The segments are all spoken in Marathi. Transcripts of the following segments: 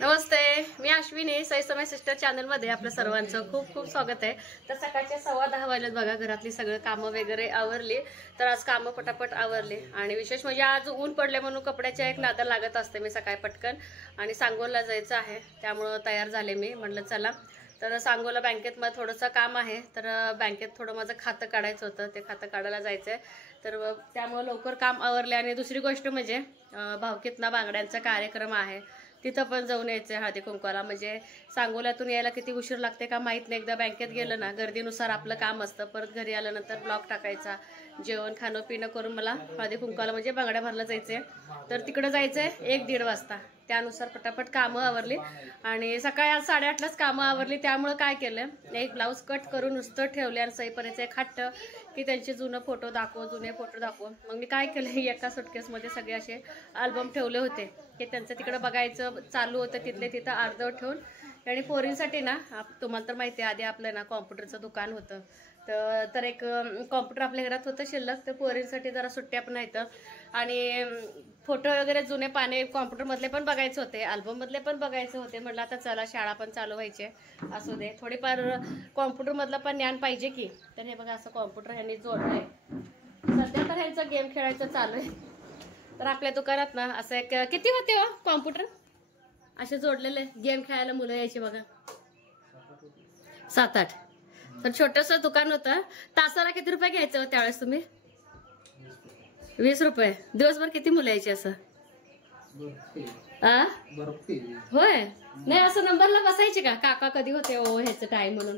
नमस्ते, मी अश्विनी सई समय सिस्टर चॅनल मध्ये आपल्या सर्वांचं खूप खूप स्वागत आहे। तर सकाळचे 10:15 वाजलेत बघा, घरातली सगळं कामं वगैरे आवरली। तर आज कामं पटापट आवरली आणि विशेष म्हणजे आज ऊन पडले म्हणून कपड्याच्या एक नादा लागत असते मी सकाळी पटकन। आणि सांगोला जायचं आहे त्यामुळे तयार झाले मी, म्हटलं चला। तर सांगोला बँकेत मला थोडंसं काम आहे, तर बँकेत थोडं माझं खातं काढायचं होतं, ते खातं काढायला जायचंय। तर त्यामुळे लवकर काम आवरले। आणि दुसरी गोष्ट म्हणजे भावकीतना बांगड्यांचा कार्यक्रम आहे, तिथं पण जाऊन यायचं हळदी कुंकवाला। म्हणजे सांगोल्यातून यायला किती उशीर लागते का माहित नाही, एकदा बँकेत गेलं ना गर्दीनुसार आपलं काम असतं, परत घरी आल्यानंतर ब्लॉक टाकायचा, जेवण खाणं पिणं करून मला हळदी कुंकवाला म्हणजे बांगड्या भरला जायचंय। तर तिकडे जायचंय 1-1:30 वाजता, त्यानुसार पटापट कामं आवरली। आणि सकाळी आज 8:30लाच कामं आवरली, त्यामुळे काय केलं, एक ब्लाऊज कट करून नुसतं ठेवले आणि सईपर्यंत एक हट्ट की त्यांचे जुने फोटो दाखव। मग मी काय केलं, एका सुटकेसमध्ये सगळे असे अल्बम ठेवले होते की त्यांचं तिकडे बघायचं चालू होतं, तिथले तिथं अर्धवट ठेवून। आणि पोरींसाठी ना तुम्हाला तर माहिती आहे, आधी आपलं ना कॉम्प्युटरचं दुकान होतं, तर एक कॉम्प्युटर आपल्या घरात होतं शिल्लक, तर पोरींसाठी जरा सुट्ट्या पण आहेत आणि फोटो वगैरे जुने पाने कॉम्प्युटरमधले पण बघायचे होते, अल्बममधले पण बघायचे होते। म्हटलं आता चला, शाळा पण चालू व्हायचे, असू दे थोडीफार कॉम्प्युटरमधलं पण ज्ञान पाहिजे की। तर हे बघा, असं कॉम्प्युटर ह्यांनी जोडलंय, सध्या तर ह्यांचं गेम खेळायचं चालू आहे। तर आपल्या दुकानात ना असं एक किती होते हो कॉम्प्युटर असे जोडलेले, गेम खेळायला मुलं यायची बघा, 7-8। तर छोटस दुकान होतं, तासाला किती रुपये घ्यायचं त्यावेळेस तुम्ही? 20 रुपये। दिवसभर किती मुलं यायची असं? होय, नाही असं नंबरला बसायचे का काका कधी होते ओ ह्याचं टाइम म्हणून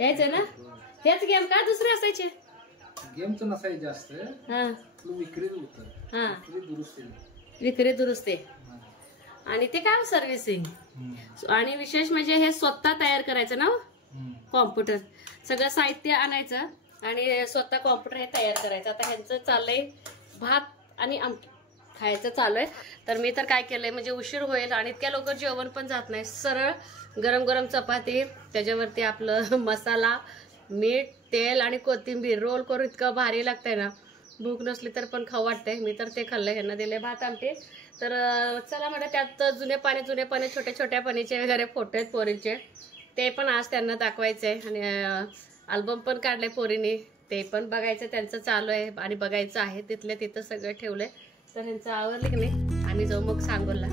यायचं ना? हेच गेम का दुसरे असायचे? गेमचं नसायचं जास्त, विक्री दुरुस्ती आणि ते काय सर्व्हिसिंग। आणि विशेष म्हणजे हे स्वतः तयार करायचं ना कॉम्प्युटर, सगळं साहित्य आणायचं आणि स्वतः कॉम्प्युटर हे तयार करायचं। आता ह्यांचं चाललंय भात आणि आमटी खायचं चालू आहे। तर मी तर काय केलंय, म्हणजे उशीर होईल आणि इतक्या लवकर जेवण पण जात नाही, सरळ गरम गरम चपाती, त्याच्यावरती आपलं मसाला, मीठ, तेल आणि कोथिंबीर रोल करून इतकं भारी लागतंय ना, भूक नसली तर पण खाऊ वाटतंय। मी तर ते खाल्लंय, ह्यांना दिले भात आमटी। तर चला म्हणा, त्यात जुने पाने छोट्या छोट्या पाणीचे वगैरे फोटो आहेत पोरींचे, ते पण आज त्यांना दाखवायचे। आणि अल्बम पण काढले पोरींनी, ते पण बघायचं त्यांचं चालू आहे आणि बघायचं आहे, तिथले तिथं सगळं ठेवलंय। तर ह्यांचं आवडलं की नाही, आम्ही जाऊ मग सांगोला।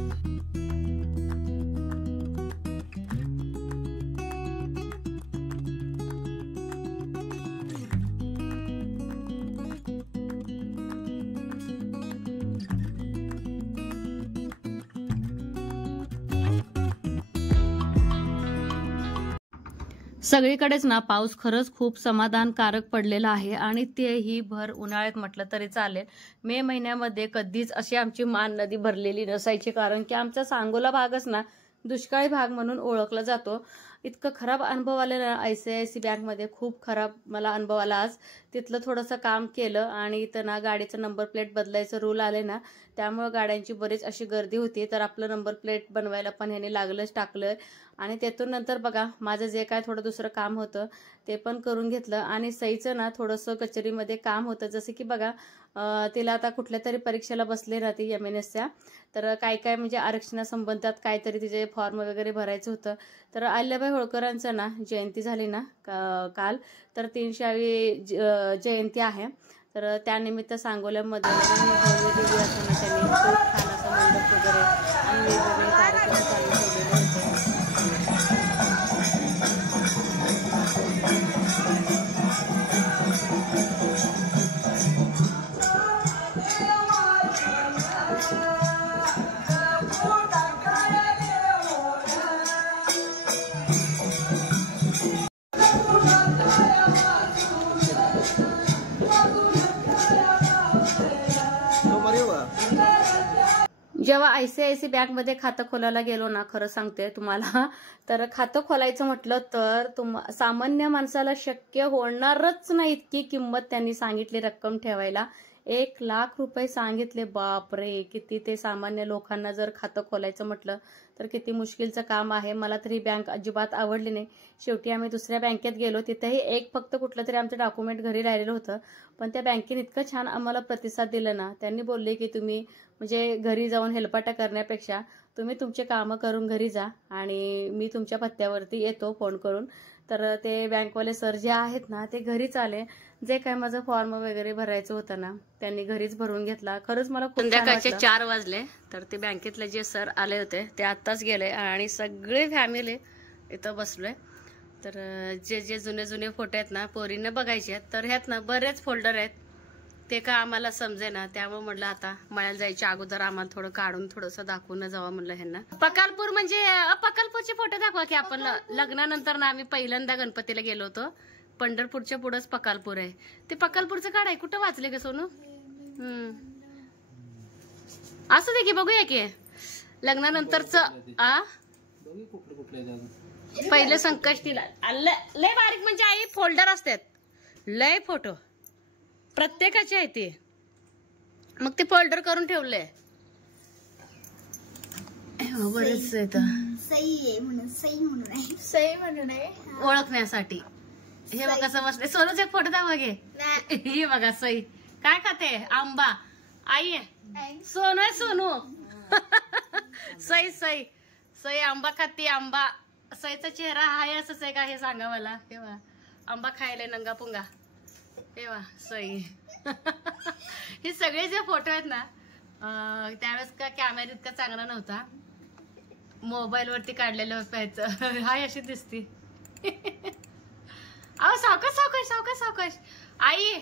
सगळीकडेच ना पाऊस खरंच खूप समाधानकारक पडलेला आहे आणि तेही भर उन्हाळ्यात म्हटलं तरी चालेल। मे महिन्यामध्ये कधीच अशी आमची मान नदी भरलेली नसायची, कारण की आमचा सांगोला भागच ना दुष्काळी भाग म्हणून ओळखला जातो। इतकं खराब अनुभव आलेला ICICI बँकमध्ये, खूप खराब मला अनुभव आला आज। तिथलं थोडंसं काम केलं आणि इथं ना गाडीचं नंबर प्लेट बदलायचं रूल आले ना, त्यामुळे गाड्यांची बरीच अशी गर्दी होती। तर आपलं नंबर प्लेट बनवायला पण ह्याने लागलंच टाकलं आणि त्यातून नंतर बघा माझं जे काय थोडं दुसरं काम होतं ते पण करून घेतलं। आणि सईचं ना थोडंसं कचेरीमध्ये काम होतं, जसं की बघा तिला आता कुठल्या तरी परीक्षेला बसले राहते MNSच्या, तर काय काय म्हणजे आरक्षणासंबंधात काहीतरी तिचे फॉर्म वगैरे भरायचं होतं। तर अहिल्याबाई होळकरांचं ना जयंती झाली ना काल, तर 300वी जयंती आहे। तर त्यानिमित्त सांगोल्यामध्ये त्यांनी खूप छान असं मंडप वगैरे आणि वेगवेगळे कार्यक्रम चालू ठेवलेले होते। जेव्हा ICICI बँकमध्ये खातं खोलायला गेलो ना, खरं सांगते तुम्हाला, तर खातं खोलायचं म्हटलं तर सामान्य माणसाला शक्य होणारच नाही इतकी किंमत त्यांनी सांगितली रक्कम ठेवायला। 1,00,000 रुपये सांगितले, बापरे किती ते सामान्य लोकांना जर खातं खोलायचं म्हटलं तर किती मुश्किलचं काम आहे। मला तरी बँक अजिबात आवडली नाही। शेवटी आम्ही दुसऱ्या बँकेत गेलो, तिथेही एक फक्त कुठलं तरी आमचं डॉक्युमेंट घरी राहिलेलं होतं, पण त्या बँकेने इतकं छान आम्हाला प्रतिसाद दिला ना, त्यांनी बोलले की तुम्ही म्हणजे घरी जाऊन हेलपाटा करण्यापेक्षा तुम्ही तुमचे कामं करून घरी जा आणि मी तुमच्या पत्त्यावरती येतो फोन करून. तर ते बँकवाले सर जे आहेत ना ते घरीच आले. जे काय माझं फॉर्म वगैरे भरायचं होतं ना त्यांनी घरीच भरून घेतला. खरंच मला खूप संध्याकाळचे 4 वाजले. तर ते बँकेतले जे सर आले होते ते आत्ताच गेले आणि सगळे फॅमिली इथं बसलोय. तर जे जे जुने जुने फोटो आहेत ना पोरींना बघायचे आहेत. तर ह्यात ना बरेच फोल्डर आहेत ते का आम्हाला समजे ना. त्यामुळे म्हटलं आता मळ्याला जायच्या अगोदर आम्हाला थोडं काढून थोडंसं दाखवून जावं म्हणलं ह्यांना. पकालपूर म्हणजे पकालपूरचे फोटो दाखवा की आपण. लग्नानंतर ना आम्ही पहिल्यांदा गणपतीला गेलो होतो. पंढरपूरच्या पुढंच पकालपूर आहे. ते पकालपूरचं काढाय कुठं वाचले का सोनू? असं दे की बघूया की लग्नानंतरच पहिलं संकष्टीला लय बारीक म्हणजे आई फोल्डर असतात लय फोटो प्रत्येकाचे आहे ते. मग ते फोल्डर करून ठेवलंय. बरेच सई म्हणून आहे ओळखण्यासाठी. हे बघा कसं बसले. सोनूचा एक फोटो दाखवा घे. हे बघा सई काय खाते? आंबा. आई सोनू आहे सोनू. सई सई सई आंबा खाते. आंबा सईचा चेहरा हाय असंच आहे का हे सांगा मला. हे बघा आंबा खायला नंगा पुंगा. हे बघा सई. हे सगळे जे फोटो आहेत ना त्यावेळेस का कॅमेरा इतका चांगला नव्हता. मोबाईल वरती काढलेलं पाहायचं. हाय अशी दिसती. अहो सावकाश सावकाश सावकाश सावकाश. आई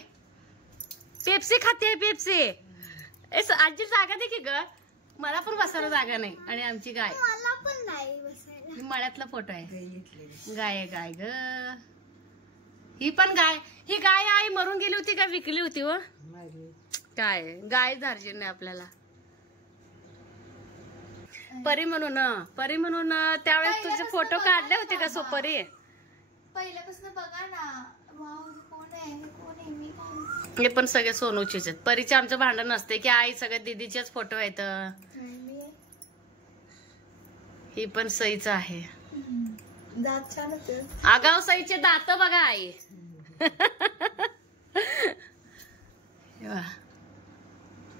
पेप्सी खाते पेप्सी. आजी जागा दे की ग. मला पण बसायला जागा नाही. आणि आमची गाय. मला पण नाही बसायला. मळ्यातला फोटो आहे. गाय गाय ग. ही पण गाय. ही गाय आई मरून गेली होती का विकली होती? व काय गाय धार्जिन नाही आपल्याला. परी म्हणून त्यावेळेस तुझे फोटो काढले होते का सोपरी? पहिल्यापासून बघा ना. कोण आहे मी कोण? हे पण सगळे सोनूचेच आहेत. परीचे आमचं भांडण नसते की आई सगळ्या दीदीचेच फोटो आहेत. ही पण सईच आहे. दात छान होते. आगाव सईचे दात बघा आई.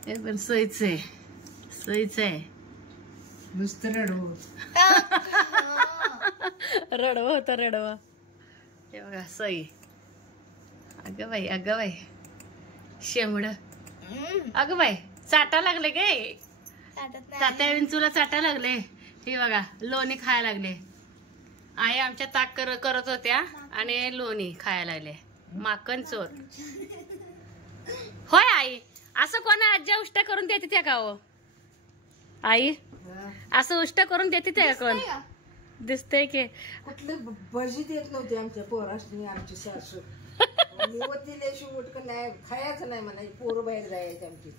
हे पण सईच आहे. सईच आहे. नुसतं रडवं रडवं होतं रडवं. हे बघा सई. अगं बाई शेमड. अगं बाई चाटा लागले गे. तात्या विंचूला चाटा लागले. हे बघा लोणी खायला लागले. आई आमच्या ताक करत होत्या आणि लोणी खायला लागले. माकन चोर. होय आई असं कोणा आज्या उष्ट करून देते त्या का हो? आई असं उष्ट करून देते त्या कोण? दिसतंय की कुठले भजी देत नव्हते आमच्या पोरासनी आमची सासू. नाही खायचं नाही म्हणा. पोरं बाहेर जायचं आमची.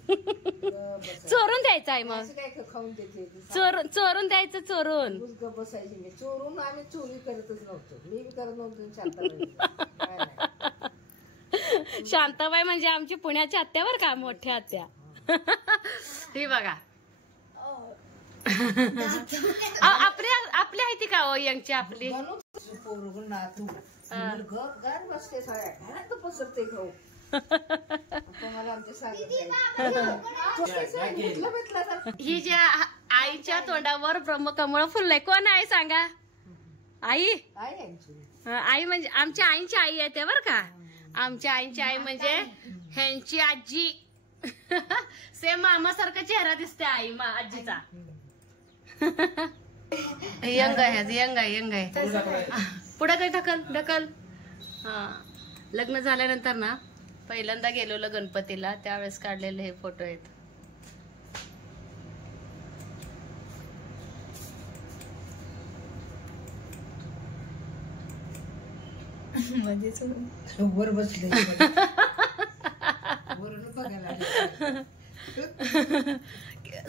चोरून द्यायचं आहे मग. काय खाऊन देते चोरून द्यायचं. चोरून बसायची मी. चोरून आम्ही चोरी करतच नव्हतो. मी बी करत नव्हतो. शांताबाई म्हणजे आमची पुण्याची आत्यावर का मोठ्या आत्या. ही बघा आपली आहे ती का हो यंगची आपली. घर बसते साड्या घरात पसरते खाऊ. ही ज्या आईच्या तोंडावर ब्रह्मकमळ फुललंय. कोण आहे सांगा? आई. आई म्हणजे आमच्या आईंची आई आहे ते बर का. आमच्या आईंची आई म्हणजे ह्यांची आजी. सेम मामासारखा चेहरा दिसते आई आजीचा. यंग आहे. पुढे काय ढकल. हा लग्न झाल्यानंतर ना पहिल्यांदा गेलेलो गणपतीला त्यावेळेस काढलेले हे फोटो आहेत. वर बसले.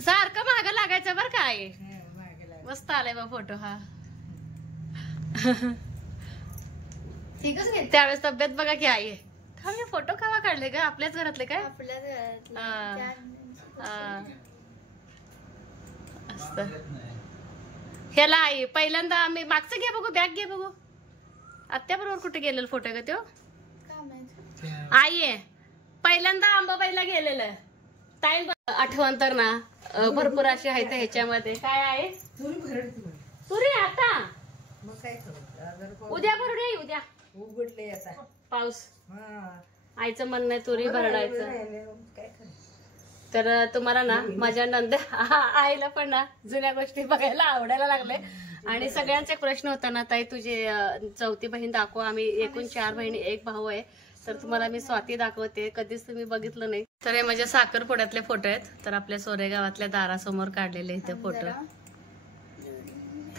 सारखं मागं लागायचं बरं का आई. मस्त आलाय बा फोटो हा. त्यावेळेस तब्येत बघा की आई. हे फोटो केव्हा काढले ग? आपल्याच घरातले काय? ह्याला आई पहिल्यांदा आम्ही मागचं घे बघू. बॅग घे बघू. आत्या बरोबर कुठे गेलेला फोटो का तो? आई पहिल्यांदा अंबाबाईला गेलेलं. टाइम आठवण तर ना भरपूर असे आहेत ह्याच्यामध्ये. काय आहे? तुरी भरडती म्हणे. तुरी आता मग काय करू जरा पाऊस उद्या भरडूया, उद्या उघडले आता. पाऊस. हा आईचं म्हणणं आहे तुरी भरडायचं. काय करायचं. तर तुम्हाला ना माझ्या नंद आईला पण ना जुन्या गोष्टी बघायला आवडायला लागले. आणि सगळ्यांचा एक प्रश्न होता ना, ताई तुझी चौथी बहीण दाखव. आम्ही एकूण 4 बहिणी 1 भाऊ आहे. तर तुम्हाला मी स्वाती दाखवते, कधीच तुम्ही बघितलं नाही. तर हे माझ्या साखरपुड्यातले फोटो आहेत. तर आपल्या सोरेगावातल्या दारासमोर काढलेले इथे फोटो.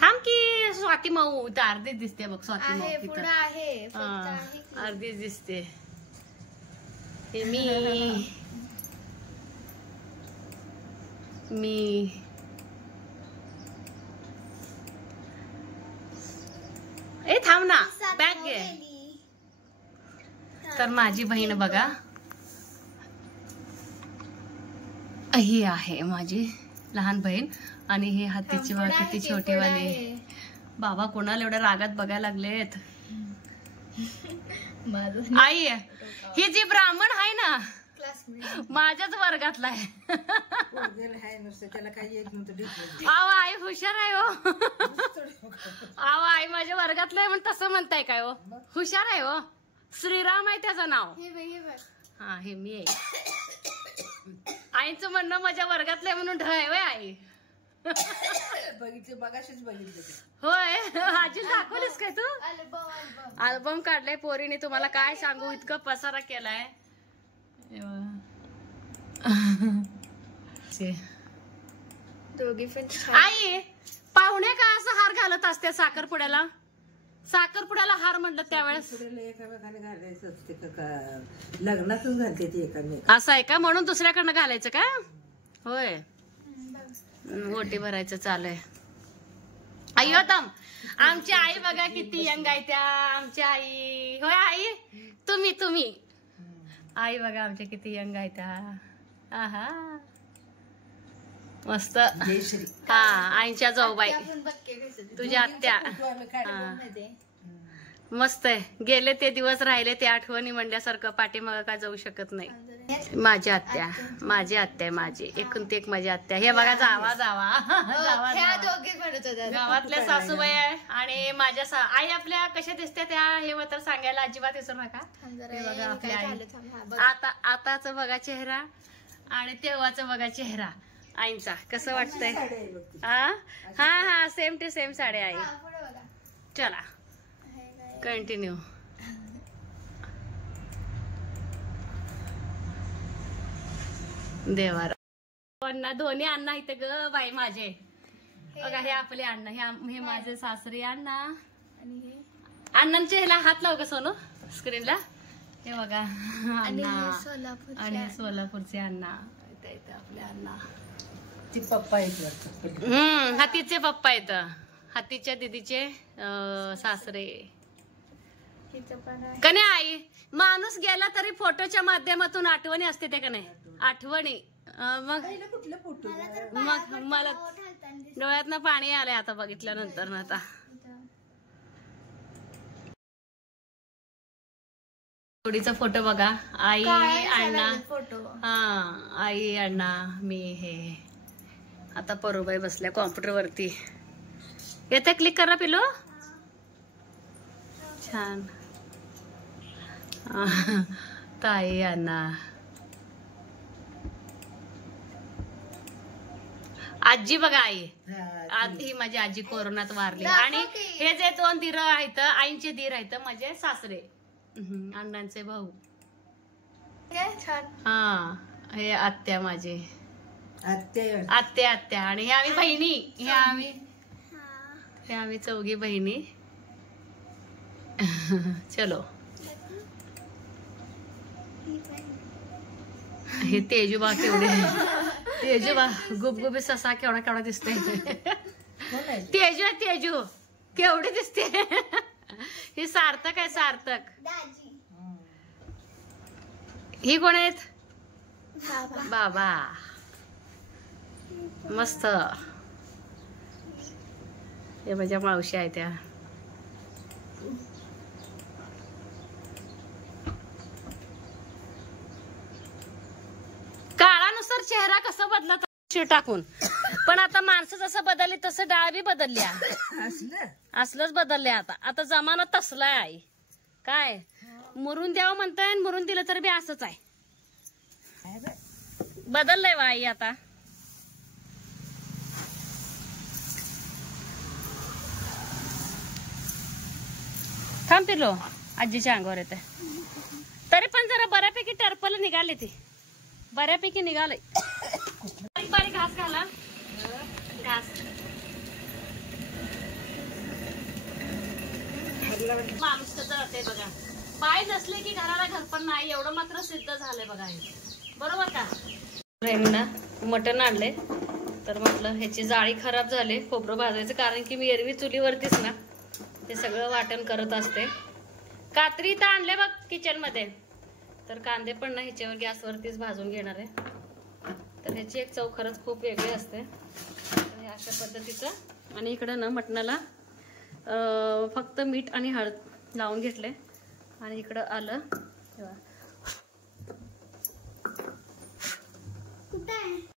थांब की स्वाती माऊ अर्धीच दिसते बघ. स्वाती माऊ तिथं आहे अर्धीच दिसते. हे मी ए थांब ना, बॅग घे. तर माझी बहीण बघा, ही आहे माझी लहान बहीण. आणि हे हातीची बघा किती छोटी वाली. बाबा कोणाला एवढ्या रागात बघायला लागलेत. आई ही जी ब्राह्मण आहे ना माझ्याच वर्गातला आहे. त्याला काही येत नव्हतं. आव आई हुशार आहे हो. आव आई माझ्या वर्गातला आहे म्हणून तसं म्हणताय काय हो? हुशार आहे हो. श्रीराम आहे त्याचं नाव. हा हे मी आहे. आईचं म्हणणं माझ्या वर्गातलं आहे म्हणून ढ आहे होय आई. बघितले बघाशीच बघितले. होय आजी दाखवलीस काय तू? अल्बम काढलाय पोरीने. तुम्हाला काय सांगू, इतकं पसारा केलाय. दोघी पण आई पाहुणे का असं हार घालत असते साखरपुड्याला? साखरपुड्याला हार म्हणलं त्यावेळेस एकामेकाने घालायचं असते का? लग्नातच घालते ती एकामेक. असं आहे का? म्हणून दुसऱ्याकडनं घालायचं का? होय ओटी भरायचं चालू आहे. आई होतम आमची आई बघा किती यंग आहे त्या. आमची आई होय आई तुम्ही आई बघा आमच्या किती यंग आहे त्या. आहा मस्त. जयश्री. हा आईच्या जाऊबाई तुझ्या आत्या. मस्त आहे. गेले ते दिवस राहिले ते आठवणी म्हणल्यासारखं. पाठीमागं काय जाऊ शकत नाही. माझी आत्या माझी एकूण ते एक माझी आत्या. हे बघा जावा गावातल्या सासूबाई आहे. आणि माझ्या आई आपल्या कशा दिसत्या त्या हे तर सांगायला अजिबात विसरू नका. हे बघा आपल्या आई. आताच बघा चेहरा आणि तेव्हाच बघा चेहरा आईंचा. कसं वाटतंय? हा सेम टू सेम साड्या आई. चला कंटिन्यू. देवारा अण्णा दोन्ही अण्णा इथे ग बाई माझे. बघा हे आपले अण्णा. हे माझे सासरी अण्णा. अण्णांच्या ह्याला हात लाव का सोनू स्क्रीनला. हे बघा अण्णा. आणि हे सोलापूरचे अण्णा. इथे आपले अण्णा. ती पप्पा येत. हातीचे पप्पा येत. हातीच्या दीदीचे सासरे. कने आई माणूस गेला तरी फोटोच्या माध्यमातून आठवणी असते ते का नाही? आठवणी. मग मला डोळ्यातनं पाणी आलंय आता बघितल्यानंतर ना. आता जोडीचा फोटो बघा. आई अण्णा. हा आई अण्णा मी. हे आता परूबाई बसल्या कॉम्प्युटर वरती. येते क्लिक करा पिलो. छान. ताई अण्णा. आजी बघा आई. ही माझी आजी कोरोनात वारली. आणि हे जे 2 धीर आहेत आईंचे धीर आहेत माझे सासरे अण्णांचे भाऊ. हा हे आत्या माझे. आत्या आणि हे आम्ही बहिणी. हे आम्ही 4 बहिणी. चलो. हे तेजूबा केवढे. तेजूबा गुबगुबी ससा केवढा दिसते. तेजू केवढी दिसते. ही सार्थक आहे. सार्थक. ही कोण आहेत? बाबा. मस्त. हे माझ्या मावशी आहे त्या. काळानुसार चेहरा कसा बदलत. मीठ टाकून. पण आता माणसं जसं बदलली तसं डाळ बी बदलल्या. असलं असलंच बदलले आता. आता जमाना तसलाय आई. काय मुरून द्यावं म्हणताय आणि मुरून दिलं तर बी असंच आहे. काय बाय. बदललंय वा आई आता. थांब पिलो आजीच्या अंगावर येते. तरी पण जरा बऱ्यापैकी टर्पल निघाले ते. बऱ्यापैकी निघाले. बारीक बारीक घास घाला. घास माणूस कसं राहते बघा. पाय नसले की घराला घर पण नाही एवढं मात्र सिद्ध झालंय बघा हे. बरोबर का. ना मटण आणले तर म्हटलं ह्याची जाळी खराब झाली खोबरं भाजायचं. कारण की मी एरवी चुलीवरतीच ना ते सगळं वाटण करत असते. कात्री तर आणले बघ किचन मध्ये. तर कांदे पण ना ह्याच्यावर गॅसवरतीच भाजून घेणार आहे. तर ह्याची एक चव खरंच खूप वेगळी असते. तर अशा पद्धतीचं. आणि इकडं ना मटणाला फक्त मीठ आणि हळद लावून घेतले. आणि इकडं आलं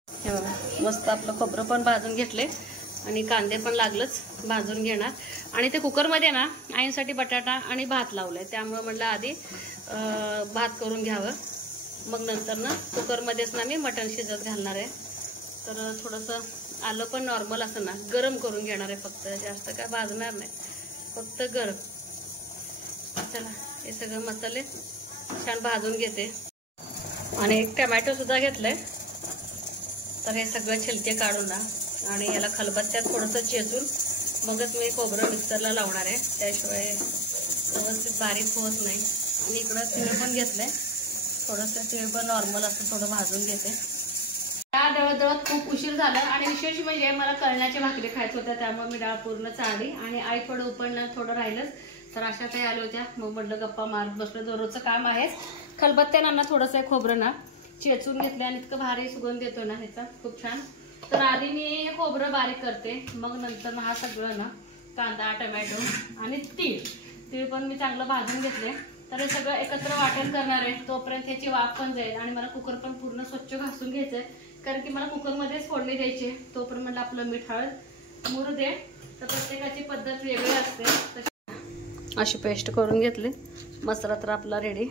हे बघा मस्त आपलं खोबरं पण भाजून घेतले आणि कांदे पण लागलंच भाजून घेणार. आणि ते कुकरमध्ये ना आईंसाठी बटाटा आणि भात लावलाय. त्यामुळे म्हटलं आधी भात करून घ्यावं मग नंतर ना कुकरमध्येच ना मी मटण शिजत घालणार आहे. तर थोडंसं आलं पण नॉर्मल असं ना गरम करून घेणार आहे. फक्त जास्त काय भाजणार नाही फक्त गरम. चला हे सगळं मसाले छान भाजून घेते. आणि एक टमॅटो सुद्धा घेतलंय. तर हे सगळं छिलके काढून ना आणि याला खलबत्त्यात थोडंसं चेचून मगच मी खोबरं मिक्सरला लावणार आहे. त्याशिवाय व्यवस्थित बारीक होत नाही. आणि इकडं तीळ पण घेतलंय. थोडंसं तीळ पण नॉर्मल असं थोडं भाजून घेते. डाळ दळत खूप उशीर झाला. आणि विशेष म्हणजे मला कळण्याच्या भाकरी खायचं होत्या त्यामुळे मी डाळ पूर्ण चाळली. आणि आई थोडं उपडणं थोडं राहिलंच. तर अशा काही आल्या होत्या मग म्हटलं गप्पा मारत बसलं. दररोजचं काम आहेच. खलबत्त्यानं ना थोडंसं खोबरं ना चेचून घेतलं आणि इतकं भारी सुगंध येतो ना ह्याचा खूप छान. तर आधी मी हे खोबरं बारीक करते मग नंतर हा सगळं ना कांदा टमॅटो आणि तीळ पण मी चांगलं भाजून घेतले. तर हे सगळं एकत्र वाटण करणार आहे. तोपर्यंत ह्याची वाफ पण जाईल. आणि मला कुकर पण पूर्ण स्वच्छ घासून घ्यायचंय कारण की मला कुकरमध्येच फोडणी द्यायची. तोपर्यंत म्हटलं आपलं मीठ हळद मुरू दे. तर प्रत्येकाची पद्धत वेगळी असते. अशी पेस्ट करून घेतली. मसाला तर आपला रेडी.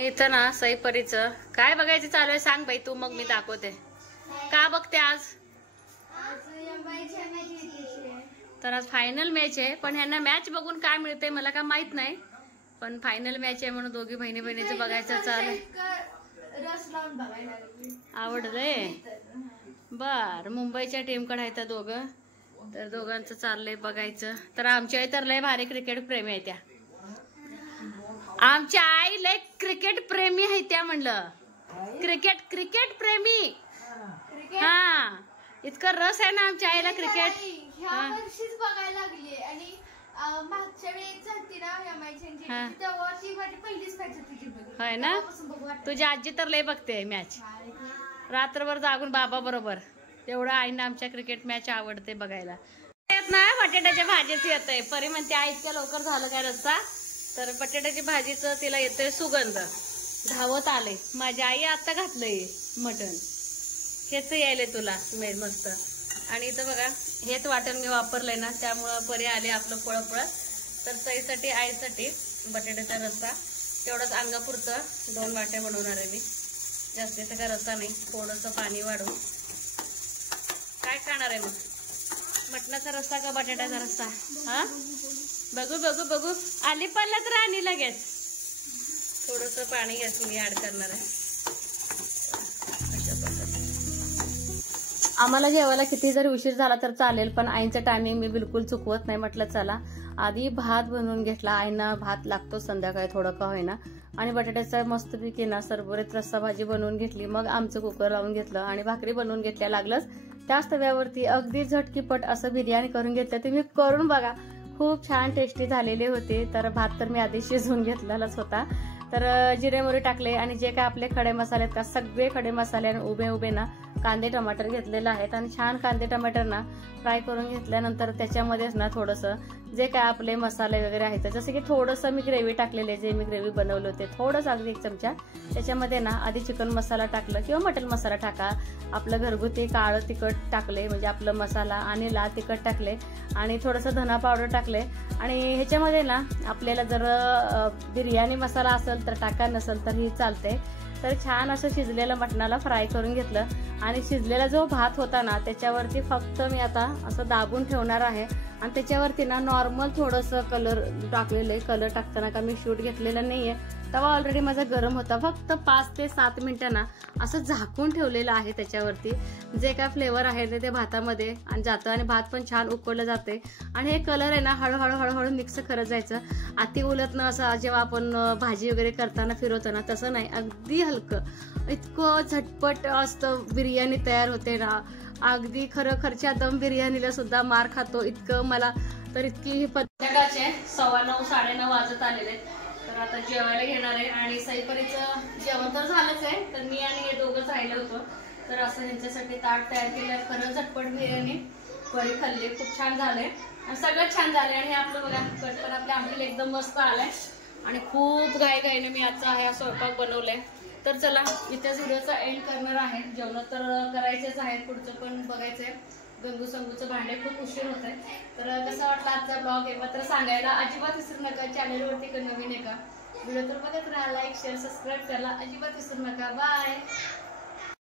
इथं ना सईपरीचं काय बघायचं चालू आहे सांग बाई तू मग मी दाखवते. का बघते आज. तर आज फायनल मॅच आहे. पण ह्यांना मॅच बघून काय मिळते मला काय माहित नाही. पण फायनल मॅच आहे म्हणून दोघी बहिणीचं बघायचं चालू. आवडलंय बर. मुंबईच्या टीमकडे आहेत दोघं. तर दोघांचं चाललंय बघायचं. तर आमच्या आई तर लय भारी क्रिकेट प्रेमी आहे. त्या आमच्या आई लय क्रिकेट प्रेमी आहे त्या म्हणलं. क्रिकेट प्रेमी. हा इतकं रस आहे ना आमच्या आईला क्रिकेट. बघायला लागली. आणि मागच्या वेळेस झाली ना तेव्हा ती माझी पहिलीच मॅच होती. होय ना. तुझी आजी तर लय बघते मॅच. रात्रभर जागून बाबा बरोबर. एवढं आईना आमच्या क्रिकेट मॅच आवडते बघायला. ना बटाट्याच्या भाजीच येतंय. परी म्हणते आई इतक्या लवकर झालं काय रस्ता. तर बटाट्याची भाजीचं तिला येतोय सुगंध. धावत आले. माझी आई आता घातलंय मटण. हेच यायले तुला स्मेल मस्त. आणि इथं बघा हेच वाटण मी वापरलंय ना त्यामुळं परी आले आपलं पळपळ. तर सईसाठी आईसाठी बटाट्याचा रस्सा तेवढंच अंगापुरतं 2 वाट्या बनवणार आहे मी. जास्तीचा काय रस्सा नाही. थोडंसं पाणी वाढवून. काय खाणार आहे मग मटणाचा रस्सा का बटाट्याचा रस्सा. हा बघू आली पडला तर आणि लगेच थोडंसं पाणी गॅस मी ऍड करणार आहे. आम्हाला जेवायला किती जरी उशीर झाला तर चालेल पण आईंचं टायमिंग मी बिलकुल चुकवत नाही. म्हटलं चला आधी भात बनवून घेतला. आईंना भात लागतो संध्याकाळी थोडं का होईना. आणि बटाट्याचा मस्तपैकी ना सरबरीत रस्सा भाजी बनवून घेतली. मग आमचं कुकर लावून घेतलं आणि भाकरी बनवून घेतल्या. लागलंच त्याच तव्यावरती अगदी झटकीपट असं बिर्याणी करून घेतलं. तुम्ही करून बघा, खूप छान टेस्टी झालेले होते. तर भात तर मी आधी शिजवून घेतलेलाच होता. तर जिरे मोहरी टाकले आणि जे काय आपले खडे मसाले आहेत का सगळे खडे मसाले आणि उभे उभे ना कांदे टमाटर घेतलेले आहेत आणि छान कांदे टमाटर ना फ्राय करून घेतल्यानंतर त्याच्यामध्येच ना थोडंसं जे काय आपले मसाले वगैरे आहेत जसं की थोडंसं मी ग्रेव्ही टाकलेले, जे मी ग्रेव्ही बनवले होते थोडंसं अगदी 1 चमचा त्याच्यामध्ये ना आधी चिकन मसाला टाकलं किंवा मटन मसाला टाका. आपलं घरगुती काळं तिखट टाकले म्हणजे आपलं मसाला आणि लाल तिखट टाकले आणि थोडंसं धना पावडर टाकले. आणि ह्याच्यामध्ये ना आपल्याला जर बिर्याणी मसाला असेल तर टाका, नसेल तर ही चालते. तर छान असं शिजलेलं मटणाला फ्राय करून घेतलं आणि शिजलेला जो भात होता ना त्याच्यावरती फक्त मी आता असं दाबून ठेवणार आहे आणि त्याच्यावरती ना नॉर्मल थोडंसं कलर टाकलेलं आहे. कलर टाकताना का मी शूट घेतलेला नाहीये, तवा ऑलरेडी माझा गरम होता. फक्त 5 ते 7 मिनिटं ना असं झाकून ठेवलेलं आहे. त्याच्यावरती जे काय फ्लेवर आहे ते भातामध्ये आणि जातं आणि भात पण छान उकळलं जाते. आणि हे कलर आहे ना हळूहळू हळूहळू मिक्स करत जायचं. अति उलट न असं जेव्हा आपण भाजी वगैरे करताना फिरवतो ना तसं नाही, अगदी हलकं इतकं झटपट असतं बिर्याणी तयार होते ना. अगदी खरखरच्या दम बिर्याणीला सुद्धा मार खातो इतकं मला तर इतकी संध्याकाळचे 9:15 9:30 वाजत आलेले. तर आता जेवायला घेणार आहे आणि सईपरीचं जेवण तर झालंच आहे. तर मी आणि हे दोघंच राहिलं होतं. तर असं यांच्यासाठी ताट तयार केलं. खरं झटपट बिर्याणी परी खाल्ली, खूप छान झालंय आणि सगळं छान झालंय. आणि हे आपलं बघा कट पण आपल्या आमटीला एकदम मस्त आलाय आणि खूप घाईघाईने मी आजचा हा स्वयंपाक बनवलाय. तर चला इथेच व्हिडिओचा एंड करणार आहे. जेवण तर करायचेच आहे, पुढचं पण बघायचंय. गंगू संगूचं भांडे खूप उशीर होत आहे. तर कसा वाटला आजचा ब्लॉग हे मात्र सांगायला अजिबात विसरू नका. चॅनलवरती नवीन आहे का व्हिडिओ तर बघत राहा, लाईक शेअर सबस्क्राईब करायला अजिबात विसरू नका. बाय.